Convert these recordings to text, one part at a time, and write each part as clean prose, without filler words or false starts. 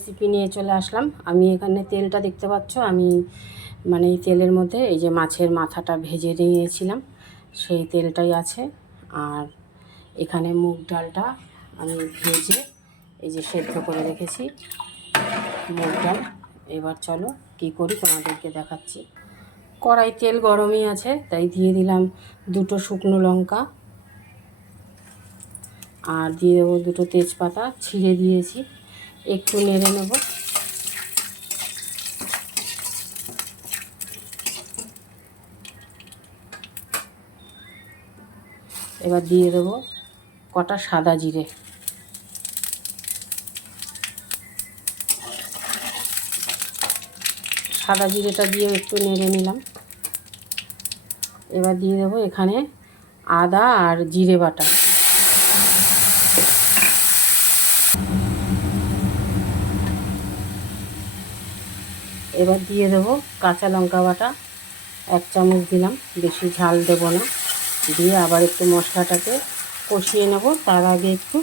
Recipe নিয়ে চলে আসলাম। আমি এখানে তেলটা দেখতে পাচ্ছ, আমি মানে এই তেলের মধ্যে এই যে মাছের মাথাটা ভেজে নিয়েছিলাম সেই তেলটাই আছে। আর এখানে মুগ ডালটা আমি ভেজে এই যে সেদ্ধ করে রেখেছি মুগ ডাল। এবার চলো কি করি তোমাদেরকে দেখাচ্ছি। কড়াই তেল গরমই আছে, তাই দিয়ে দিলাম 2টো শুকনো লঙ্কা আর দিয়ে দেবো 2টো তেজপাতা ছিঁড়ে দিয়েছি। একটু নেড়ে নেব। এবার দিয়ে দেবো কটা সাদা জিরে। সাদা জিরেটা দিয়ে একটু নেড়ে নিলাম। এবার দিয়ে দেবো এখানে আদা আর জিরে বাটা। এবার দিয়ে দেবো কাঁচা লঙ্কা বাটা 1 চামচ দিলাম, বেশি ঝাল দেব না। দিয়ে আবার একটু মশলাটাকে কষিয়ে নেব। তার আগে একটু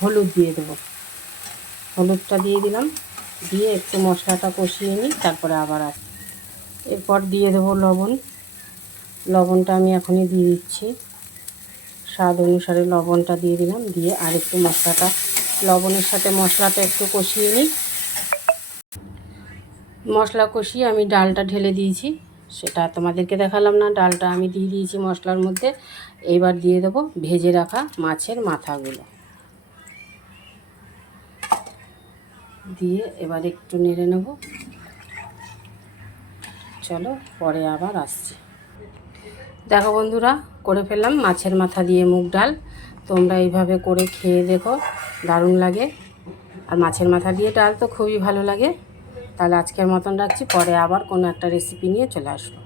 হলুদ দিয়ে দেবো। হলুদটা দিয়ে দিলাম, দিয়ে একটু মশলাটা কষিয়ে নিই, তারপরে আবার এরপর দিয়ে দেবো লবণ। লবণটা আমি এখনই দিয়ে দিচ্ছি, স্বাদ অনুসারে লবণটা দিয়ে দিলাম। দিয়ে আর একটু মশলাটা লবণের সাথে মশলাটা একটু কষিয়ে নিই। মশলা কষিয়ে আমি ডালটা ঢেলে দিয়েছি, সেটা তোমাদেরকে দেখালাম না। ডালটা আমি দিয়ে দিয়েছি মশলার মধ্যে। এবার দিয়ে দেবো ভেজে রাখা মাছের মাথাগুলো, দিয়ে এবার একটু নেড়ে নেব। চলো পরে আবার আসছি। দেখো বন্ধুরা, করে ফেললাম মাছের মাথা দিয়ে মুগ ডাল। তোমরা এইভাবে করে খেয়ে দেখো, দারুণ লাগে। আর মাছের মাথা দিয়ে ডাল তো খুবই ভালো লাগে। তাহলে আজকের মতন রাখছি, পরে আবার কোনো একটা রেসিপি নিয়ে চলে আসবো।